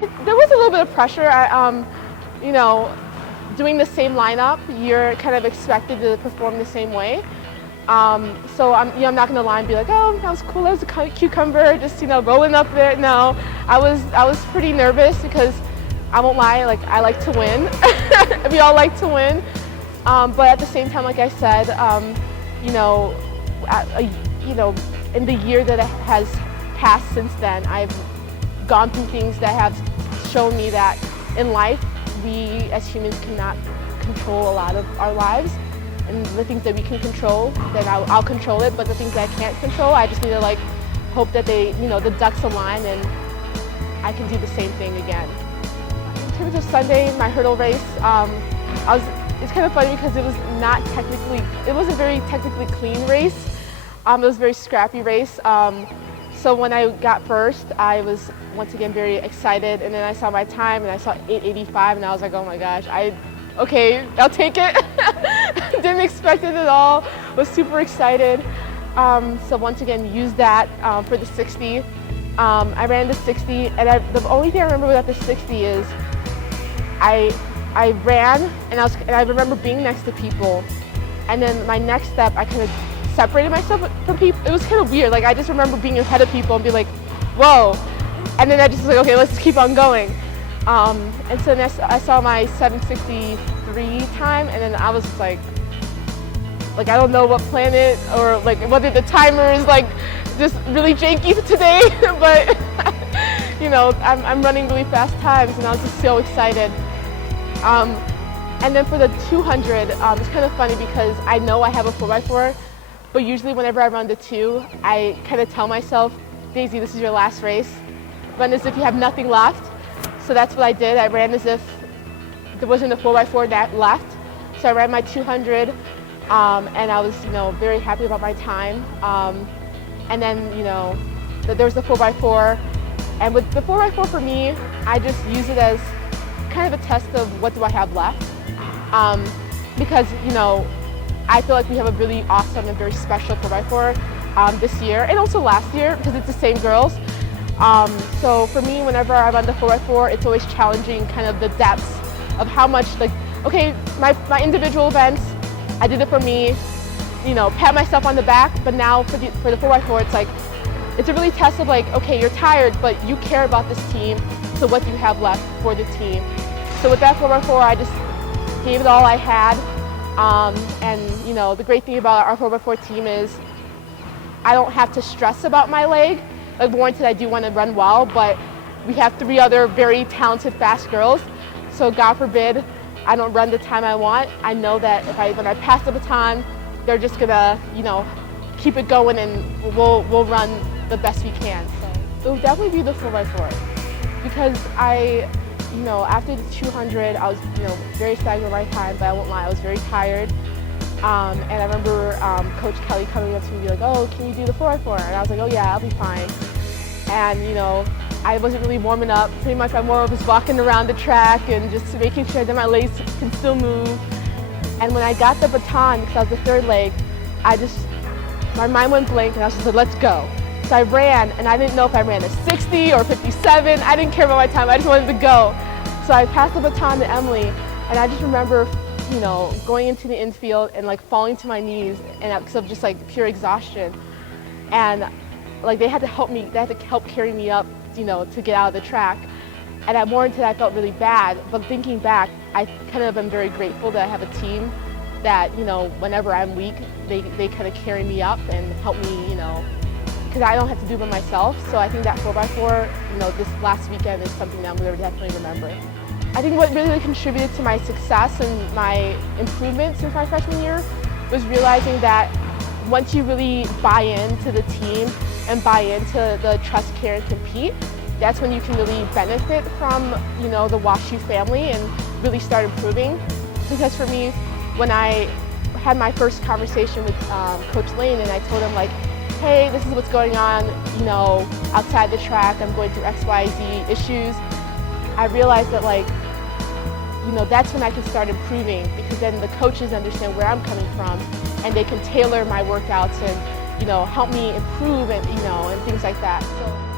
There was a little bit of pressure. You know, doing the same lineup, you're kind of expected to perform the same way. So I'm not gonna lie and be like, oh, that was cool, that was a cucumber, just rolling up there. No, I was pretty nervous because I won't lie, like I like to win. We all like to win, but at the same time, like I said, in the year that has passed since then, I've gone through things that have shown me that in life, we as humans cannot control a lot of our lives. And the things that we can control, then I'll control it. But the things that I can't control, I just need to hope that the ducks align and I can do the same thing again. In terms of Sunday, my hurdle race, it's kind of funny because it was a very technically clean race. It was a very scrappy race. So when I got first, I was once again very excited, and then I saw my time and I saw 8:85 and I was like, oh my gosh, okay, I'll take it. Didn't expect it at all, was super excited. So once again, used that for the 60. I ran the 60, and the only thing I remember about the 60 is I ran, and I remember being next to people, and then my next step, I kind of separated myself from people. It was kind of weird. Like I just remember being ahead of people and be like, whoa. And then I just was like, okay, let's keep on going. And so then I saw my 7:63 time, and then I was just like I don't know what planet or whether the timer is just really janky today, but I'm running really fast times, and I was just so excited. And then for the 200, it's kind of funny because I know I have a 4x4. But usually whenever I run the 2, I kind of tell myself, Daisy, this is your last race. Run as if you have nothing left. So that's what I did. I ran as if there wasn't a 4x4 that left. So I ran my 200, and I was, very happy about my time. And then, there was the 4x4. And with the 4x4 for me, I just use it as kind of a test of what do I have left. Because, I feel like we have a really awesome and very special 4x4 this year, and also last year because it's the same girls. So for me, whenever I run the 4x4, it's always challenging kind of the depths of how much, okay, my individual events, I did it for me, pat myself on the back, but now for the 4x4, it's a really test of okay, you're tired, but you care about this team, so what do you have left for the team? So with that 4x4, I just gave it all I had. And the great thing about our 4x4 team is I don't have to stress about my leg. Like warranted, I do want to run well, but we have 3 other very talented, fast girls. So God forbid I don't run the time I want. I know that when I pass the baton, they're just gonna, keep it going, and we'll run the best we can. So it would definitely be the 4x4 because after the 200, I was, very excited about my time, but I won't lie, I was very tired. And I remember Coach Kelly coming up to me and be like, oh, can you do the 4x4? And I was like, oh yeah, I'll be fine. And, I wasn't really warming up. Pretty much I more was walking around the track and just making sure that my legs can still move. And when I got the baton, because I was the 3rd leg, my mind went blank and I was just like, let's go. So I ran, and I didn't know if I ran a 60 or 57. I didn't care about my time. I just wanted to go. So I passed the baton to Emily, and I just remember, going into the infield and falling to my knees, and because of just pure exhaustion. And they had to help me. They had to help carry me up, to get out of the track. And at Warrenton, I felt really bad. But thinking back, I kind of am very grateful that I have a team that, whenever I'm weak, they kind of carry me up and help me, because I don't have to do it by myself. So I think that 4x4, this last weekend is something that I'm going to definitely remember. I think what really contributed to my success and my improvement since my freshman year was realizing that once you really buy into the team and buy into the trust, care, and compete, that's when you can really benefit from, the WashU family and really start improving. Because for me, when I had my first conversation with Coach Lane, and I told him hey, this is what's going on, outside the track, I'm going through X, Y, Z issues, I realized that that's when I can start improving, because then the coaches understand where I'm coming from and they can tailor my workouts and, help me improve and, and things like that. So.